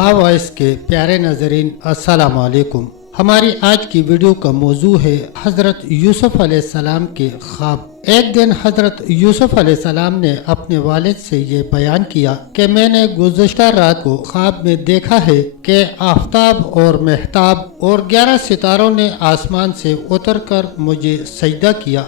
वफा वॉइस के प्यारे नाज़रीन अस्सलाम वालेकुम। हमारी आज की वीडियो का मौजू है हज़रत यूसुफ अलैहिस्सलाम के ख्वाब। एक दिन हज़रत यूसुफ अलैहिस्सलाम ने अपने वालिद से ये बयान किया कि मैंने गुज़श्ता रात को ख्वाब में देखा है कि आफताब और महताब और 11 सितारों ने आसमान से उतरकर मुझे सजदा किया।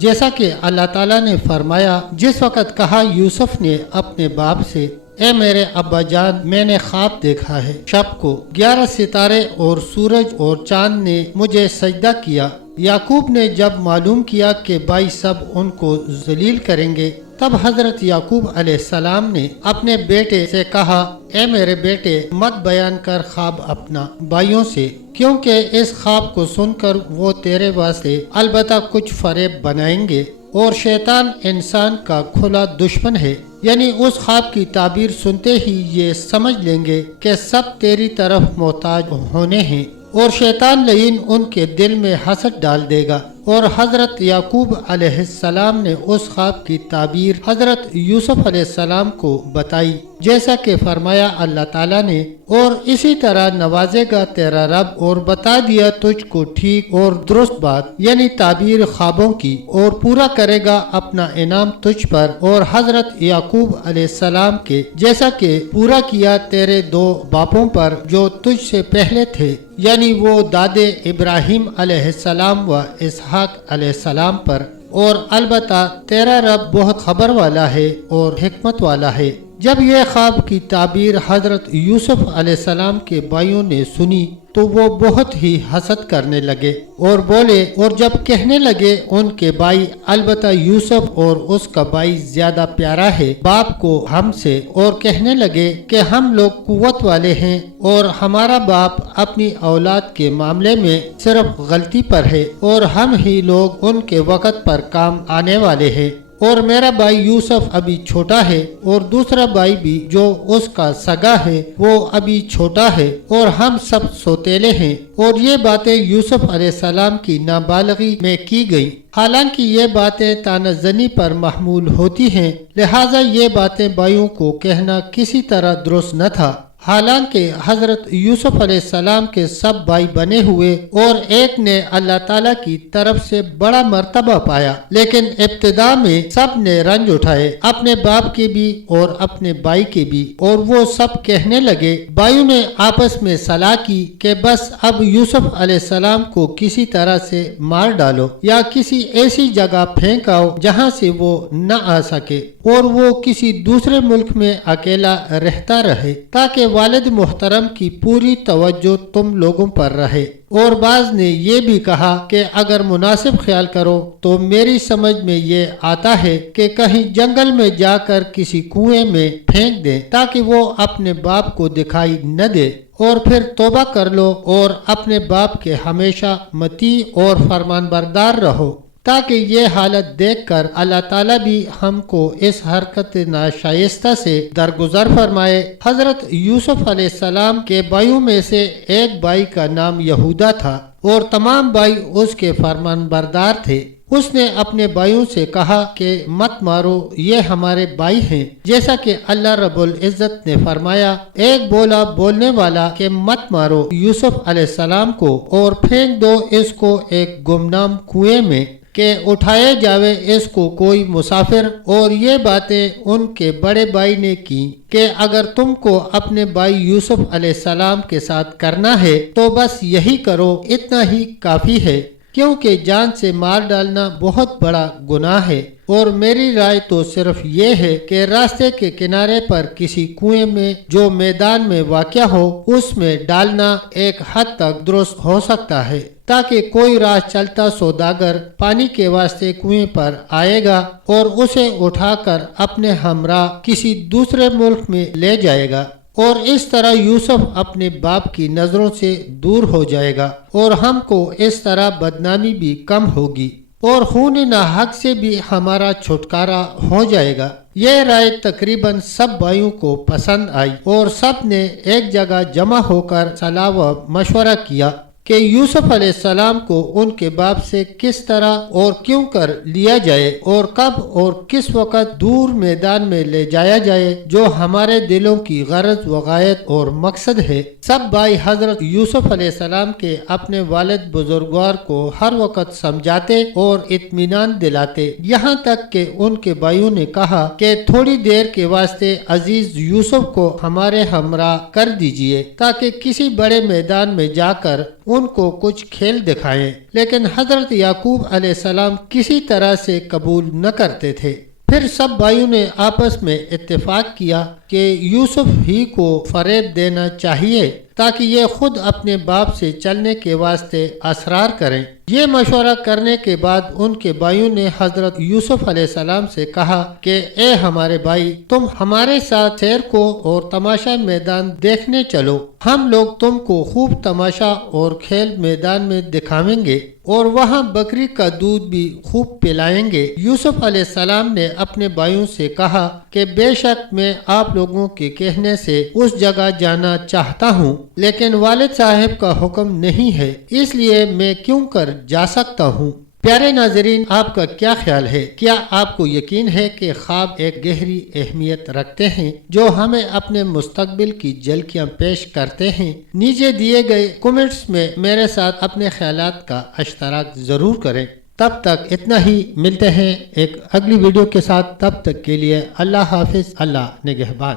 जैसा कि अल्लाह ताला ने फरमाया, जिस वक़्त कहा यूसुफ ने अपने बाप से, ए मेरे अब्बा जान, मैंने ख्वाब देखा है, शब को 11 सितारे और सूरज और चांद ने मुझे सजदा किया। याकूब ने जब मालूम किया कि भाई सब उनको जलील करेंगे, तब हजरत याकूब अलैहिस्सलाम ने अपने बेटे से कहा, ए मेरे बेटे, मत बयान कर ख्वाब अपना भाइयों से, क्योंकि इस ख्वाब को सुनकर वो तेरे वास्ते अलबत्ता कुछ फरेब बनाएंगे और शैतान इंसान का खुला दुश्मन है। यानी उस ख्वाब की ताबीर सुनते ही ये समझ लेंगे कि सब तेरी तरफ मोहताज होने हैं और शैतान लईन उनके दिल में हसद डाल देगा। और हजरत याकूब अलैहिस्सलाम ने उस ख्वाब की ताबीर हजरत यूसुफ अलैहिस्सलाम को बताई, जैसा कि फरमाया अल्लाह ताला ने, और इसी तरह नवाजेगा तेरा रब और बता दिया तुझको ठीक और दुरुस्त बात, यानी ताबीर ख्वाबों की, और पूरा करेगा अपना इनाम तुझ पर और हजरत याकूब अलैहिस्सलाम के, जैसा कि पूरा किया तेरे 2 बापों पर जो तुझसे पहले थे, यानी वो दादे इब्राहिम अलैहिस्सलाम व इसहाक अलैहिस्सलाम पर। और अलबत्ता तेरा रब बहुत खबर वाला है और हिकमत वाला है। जब ये ख्वाब की ताबीर हजरत यूसुफ अलैहिस्सलाम के भाइयों ने सुनी तो वो बहुत ही हसद करने लगे और बोले, और जब कहने लगे उनके भाई, अलबत्ता यूसुफ और उसका भाई ज्यादा प्यारा है बाप को हमसे, और कहने लगे कि हम लोग कुव्वत वाले हैं और हमारा बाप अपनी औलाद के मामले में सिर्फ गलती पर है और हम ही लोग उनके वक़्त पर काम आने वाले हैं। और मेरा भाई यूसुफ अभी छोटा है और दूसरा भाई भी जो उसका सगा है वो अभी छोटा है और हम सब सोतेले हैं। और ये बातें यूसुफ अलैहिस्सलाम की नाबालगी में की गई। हालांकि ये बातें तानाज़नी पर महमूल होती हैं, लिहाजा ये बातें भाइयों को कहना किसी तरह दुरुस्त न था। हालांकि हजरत यूसुफ अलैहिस्सलाम के सब भाई बने हुए और एक ने अल्लाह ताला की तरफ से बड़ा मर्तबा पाया, लेकिन इब्तिदा में सब ने रंज उठाए, अपने बाप के भी और अपने भाई के भी। और वो सब कहने लगे, भाइयों ने आपस में सलाह की कि बस अब यूसुफ अलैहिस्सलाम को किसी तरह से मार डालो या किसी ऐसी जगह फेंक आओ जहाँ से वो न आ सके और वो किसी दूसरे मुल्क में अकेला रहता रहे, ताकि वालिद मुहतरम की पूरी तवज्जो तुम लोगों पर रहे। और बाज ने ये भी कहा कि अगर मुनासिब ख्याल करो तो मेरी समझ में ये आता है कि कहीं जंगल में जाकर किसी कुएं में फेंक दें, ताकि वो अपने बाप को दिखाई न दे, और फिर तौबा कर लो और अपने बाप के हमेशा मती और फरमानबरदार रहो, ताकि ये हालत देखकर अल्लाह ताला भी हमको इस हरकत नाशाइस्ता से दरगुजर फरमाए। हजरत यूसुफ अलैहिस्सलाम के भाइयों में से एक भाई का नाम यहूदा था और तमाम भाई उसके फरमानबरदार थे। उसने अपने भाइयों से कहा कि मत मारो, ये हमारे भाई हैं, जैसा कि अल्लाह रब्बुल इज्जत ने फरमाया, एक बोला बोलने वाला कि मत मारो यूसुफ अलैहिस्सलाम को और फेंक दो इसको एक गुमनाम कुएं में के उठाए जावे इसको कोई मुसाफिर। और ये बातें उनके बड़े भाई ने की कि अगर तुमको अपने भाई यूसुफ अलैहिस्सलाम के साथ करना है तो बस यही करो, इतना ही काफी है, क्योंकि जान से मार डालना बहुत बड़ा गुनाह है। और मेरी राय तो सिर्फ ये है कि रास्ते के किनारे पर किसी कुएं में जो मैदान में वाक़या हो उसमें डालना एक हद तक दुरुस्त हो सकता है, ताकि कोई राह चलता सौदागर पानी के वास्ते कुएं पर आएगा और उसे उठाकर अपने हमरा किसी दूसरे मुल्क में ले जाएगा, और इस तरह यूसुफ अपने बाप की नजरों से दूर हो जाएगा और हमको इस तरह बदनामी भी कम होगी और खून नाहक से भी हमारा छुटकारा हो जाएगा। यह राय तकरीबन सब भाइयों को पसंद आई और सब ने एक जगह जमा होकर सलाह व मशवरा किया। کہ یوسف علیہ السلام کو ان کے باپ سے کس طرح اور کیوں کر لیا جائے اور کب اور کس وقت دور میدان میں لے جایا جائے، جو ہمارے دلوں کی غرض و غایت اور مقصد ہے۔ سب بھائی حضرت یوسف علیہ السلام کے اپنے والد بزرگوار کو ہر وقت سمجھاتے اور اطمینان دلاتے، یہاں تک کہ ان کے بھائیوں نے کہا کہ تھوڑی دیر کے واسطے عزیز یوسف کو ہمارے ہمراہ کر دیجئے تاکہ کسی بڑے میدان میں جا کر ان کو کچھ کھیل دکھائیں، لیکن حضرت یعقوب علیہ السلام کسی طرح سے قبول نہ کرتے تھے۔ پھر سب بھائیوں نے آپس میں اتفاق کیا کہ یوسف ہی کو فریب دینا چاہیے تاکہ یہ خود اپنے باپ سے چلنے کے واسطے اصرار کریں۔ یہ مشورہ کرنے کے بعد ان کے بھائیوں نے حضرت یوسف علیہ السلام سے کہا کہ اے ہمارے بھائی، تم ہمارے ساتھ سیر کو اور تماشا میدان دیکھنے چلو، ہم لوگ تم کو خوب تماشا اور کھیل میدان میں دکھاویں گے اور وہاں بکری کا دودھ بھی خوب پلائیں گے۔ یوسف علیہ السلام نے اپنے بھائیوں سے کہا کہ بے شک میں آپ لوگوں کے کہنے سے اس جگہ جانا چاہتا ہوں، لیکن والد صاحب کا حکم نہیں ہے، اس لیے میں کیوں کر جا سکتا ہوں۔ پیارے ناظرین، آپ کا کیا خیال ہے؟ کیا آپ کو یقین ہے کہ خواب ایک گہری اہمیت رکھتے ہیں جو ہمیں اپنے مستقبل کی جھلکیاں پیش کرتے ہیں؟ نیچے دیے گئے کمنٹس میں میرے ساتھ اپنے خیالات کا اشتراک ضرور کریں۔ تب تک اتنا ہی، ملتے ہیں ایک اگلی ویڈیو کے ساتھ، تب تک کے لیے اللہ حافظ، اللہ نگہبان۔